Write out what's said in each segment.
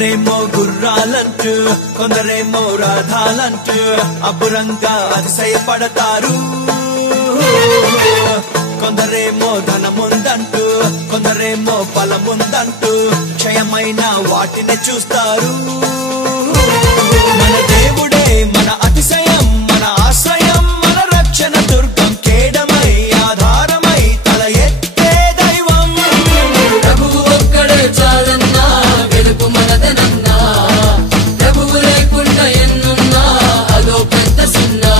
కొందరేమో గుర్రాలంటూ కొందరేమో రథాలంటూ అబ్బురంగా అతిశయపడతారు. కొందరేమో ధనముందంటూ కొందరేమో బలముందంటూ క్షయమైన వాటిని చూస్తారు. మన దేవుడే మన అతిశయం, మన ఆశ్రయం, మన రక్షణ దుర్గం, కేడమై ఆధారమై తల ఎత్తే దైవం. ప్రభువు ఒక్కడే చాలన్నా, వెలుగు మనదనన్నా, ప్రభువు లేకుండా ఎన్నున్నా అదో పెద్ద సున్నా.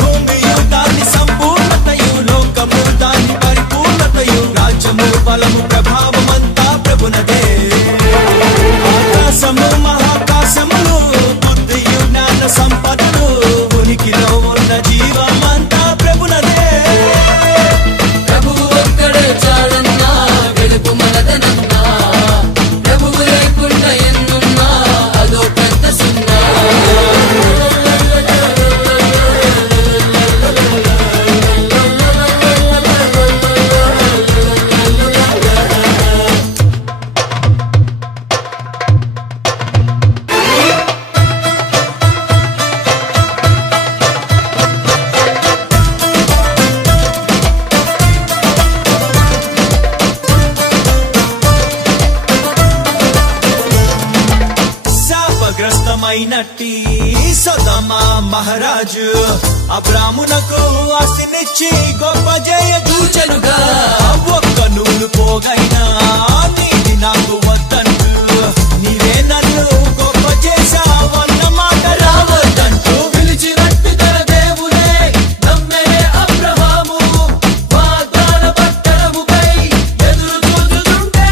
భూమియు దాని సంపూర్ణతయు, లోకము దాని పరిపూర్ణతయు, రాజ్యము బలము ప్రభావమంతా ప్రభునదే. ఆకాశము మహాకాశములు, బుద్ధియు జ్ఞాన సంపదలు, ఉనికిలో ఉన్న జీవమంతా ప్రభునదే. ప్రభువు ఒక్కడే చాలన్నా, వెలుగు మనదనన్నా, ప్రభువు లేకుండా ఎన్నున్నా అదో పెద్ద సున్నా. శాపగ్రస్తమైనట్టి సొదొమ మహారాజు అబ్రామునకు ఆస్తినిచ్చి గొప్ప జయ దూచెనుగా. ఒక్క నూలు పోగైనా నీది నాకు వద్దంటూ, నీవే నన్ను గొప్ప చేశావన్న మాట రావద్దంటూ, పిలిచినట్టు తన దేవుడే నమ్మే అబ్రహాము, వాగ్దాన పట్టణముపై ఎదురు చూస్తుంటే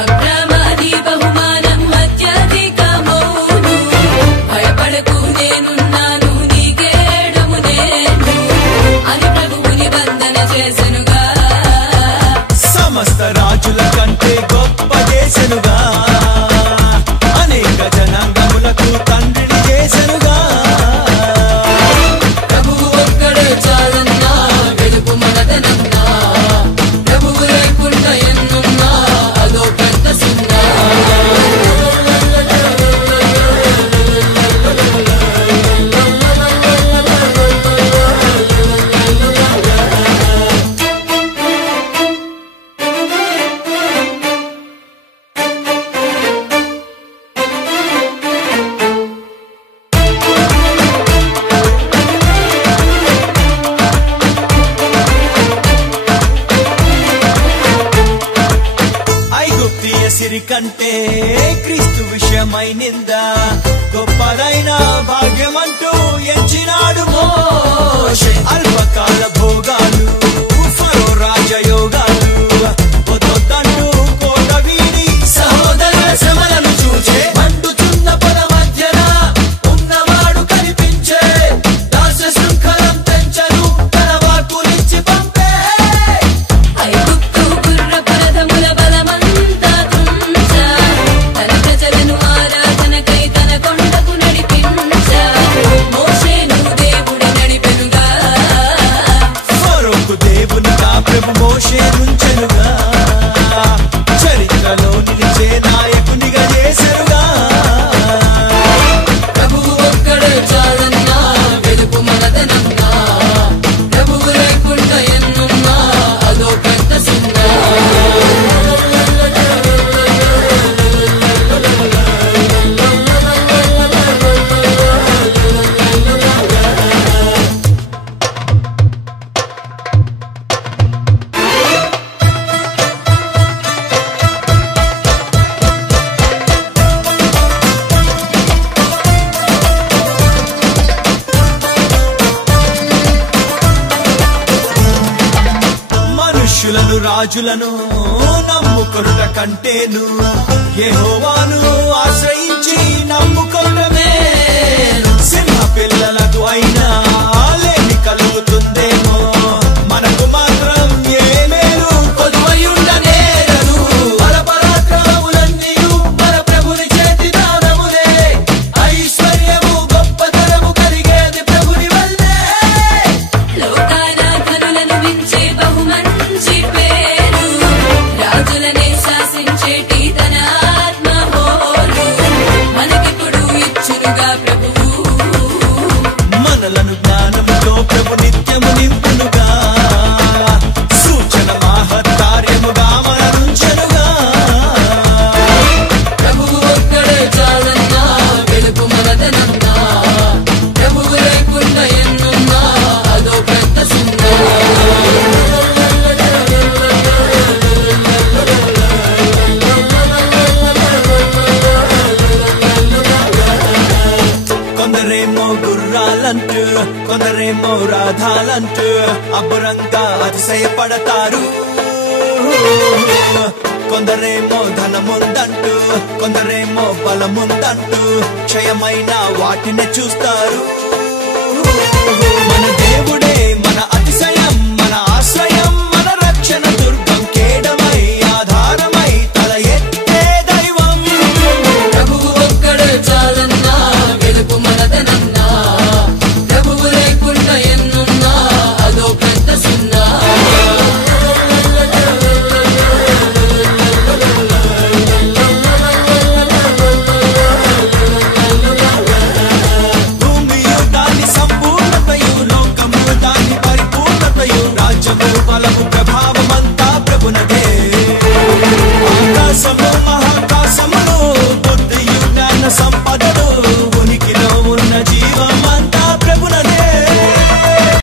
అబ్రహామది బహుమానం అత్యధికమౌను. భయపడకు నేనున్నాను, నీకేడము నేను అని ప్రభువుని వందన చేసెనుగా. సమస్త రాజుల కంటే గొప్ప చేసెనుగా, అనేక జనాంగములకు తండ్రిని చేసెనుగా. ప్రభువు ఒక్కడే చాలన్నా, వెలుగు మనదనన్నా, ప్రభువు లేకుండా ఎన్నున్నా అదో పెద్ద సున్నా. ఐగుప్తీయ సిరి కంటే క్రీస్తు విషయమై నింద, గొప్పదైన భాగ్యమంటూ ఎంచినాడు మోషే. అల్పకాల భోగాలు, ఫరో రాజయోగాలు వదొద్దంటూ కోట వీడి సహోదర శ్రమలను చూచే. మండుచున్న పద మధ్యన ఉన్నవాడు కనిపించే, దాస శృంఖలం తెంచను తన వాక్కులిచ్చి పంపే. ఐగుప్తు గుర్రపు రథముల బలమంతా తుంచా, తన ప్రజలను ఆరాధనకై తన కొండకు నడిపించా. మోషేను దేవుడే నడిపెనుగా, ఫరోకు దేవునిగా ప్రభు మోషే నుంచెనుగా. చరిత్రలో నిలిచే నాయకునిగా చేసెనుగా. ప్రభువు ఒక్కడే చాలన్నా, వెలుగు మనదనన్నా, ప్రభువు లేకుండా ఎన్నున్నా అదో పెద్ద సున్నా. మనుష్యులను రాజులను నమ్ముకొనుట కంటేను, యెహోవాను ఆశ్రయించి నమ్ముకొనమే. సింహ పిల్లలకు అయినా లేమి కలుగుతుందేమో, మనకు మాత్రం ఏ మేలు కొదువయుండనేరదు. బలపరాక్రమములన్నీయు మన ప్రభుని చేతి దానములే, ఐశ్వర్యము గొప్పతనము కలిగేది ప్రభుని వల్లే. ఉందంటూ అబ్బురంగా అతిశయపడతారు. కొందరేమో ధనముందంటూ, కొందరేమో బలముందంటూ క్షయమైన వాటిని చూస్తారు. మన దేవుడే